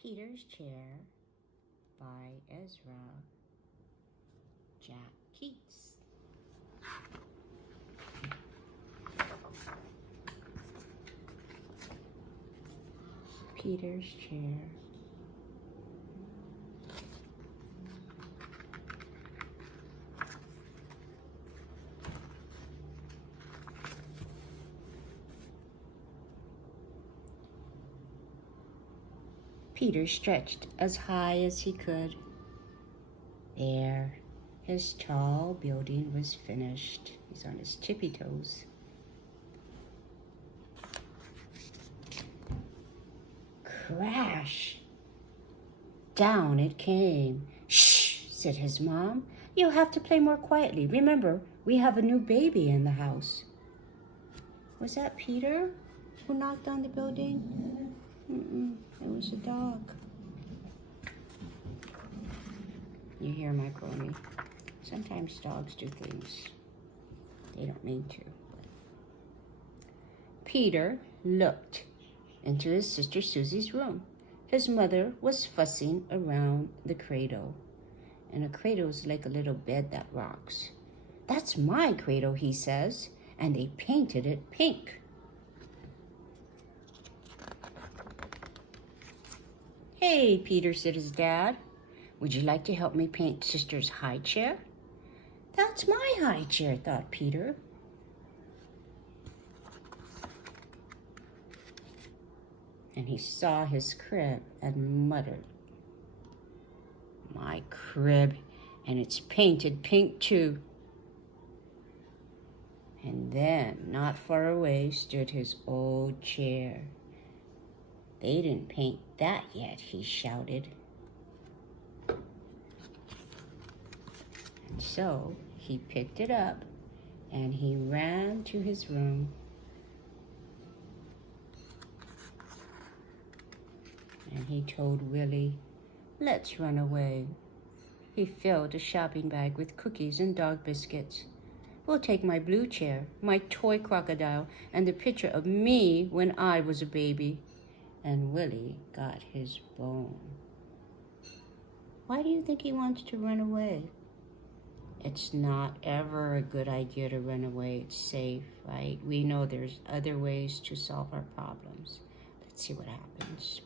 Peter's Chair by Ezra Jack Keats. Peter's Chair. Peter stretched as high as he could. There, his tall building was finished. He's on his tippy toes. Crash! Down it came. Shh, said his mom. You'll have to play more quietly. Remember, we have a new baby in the house. Was that Peter who knocked on the building? It was a dog. You hear my crony. Sometimes dogs do things they don't mean to. Peter looked into his sister Susie's room. His mother was fussing around the cradle. And a cradle is like a little bed that rocks. That's my cradle, he says, and they painted it pink. Hey, Peter, said his dad. Would you like to help me paint Sister's high chair? That's my high chair, thought Peter. And he saw his crib and muttered, my crib, and it's painted pink too. And then, not far away, stood his old chair. They didn't paint that yet, he shouted. And so he picked it up and he ran to his room. And he told Willie, let's run away. He filled a shopping bag with cookies and dog biscuits. We'll take my blue chair, my toy crocodile, and the picture of me when I was a baby. And Willie got his bone. Why do you think he wants to run away? It's not ever a good idea to run away. It's safe, right? We know there's other ways to solve our problems. Let's see what happens.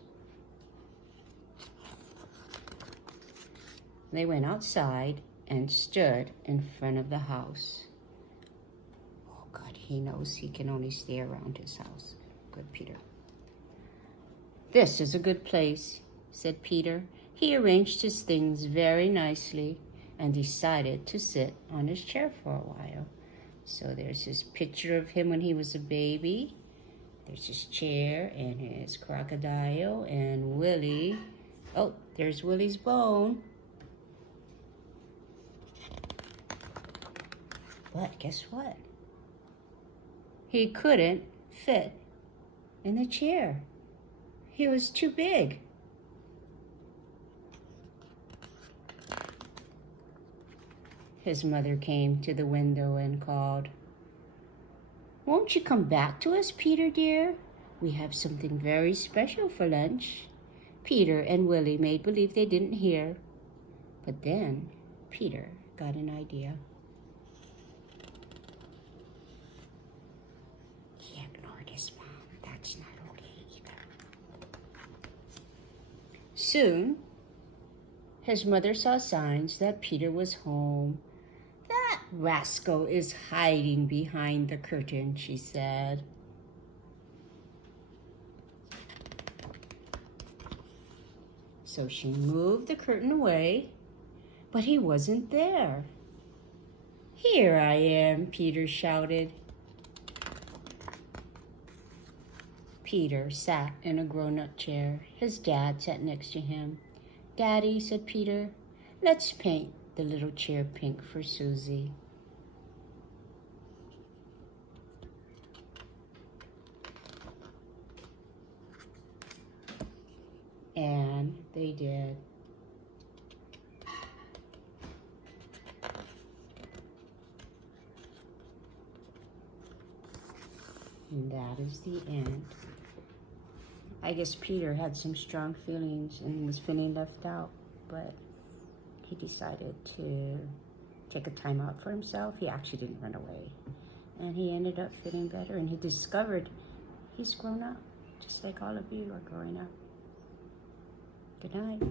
They went outside and stood in front of the house. Oh, God, he knows he can only stay around his house. Good, Peter. This is a good place, said Peter. He arranged his things very nicely and decided to sit on his chair for a while. So there's his picture of him when he was a baby. There's his chair and his crocodile and Willie. Oh, there's Willie's bone. But guess what? He couldn't fit in the chair. He was too big. His mother came to the window and called, won't you come back to us, Peter dear? We have something very special for lunch. Peter and Willie made believe they didn't hear. But then Peter got an idea. He ignored his mom. That's not okay either. Soon, his mother saw signs that Peter was home. That rascal is hiding behind the curtain, she said. So she moved the curtain away, but he wasn't there. Here I am, Peter shouted. Peter sat in a grown-up chair. His dad sat next to him. Daddy, said Peter, let's paint the little chair pink for Susie. And they did. And that is the end I guess Peter had some strong feelings and was feeling left out, but he decided to take a time out for himself. He actually didn't run away. And he ended up feeling better, and he discovered he's grown up, just like all of you are growing up. Good night.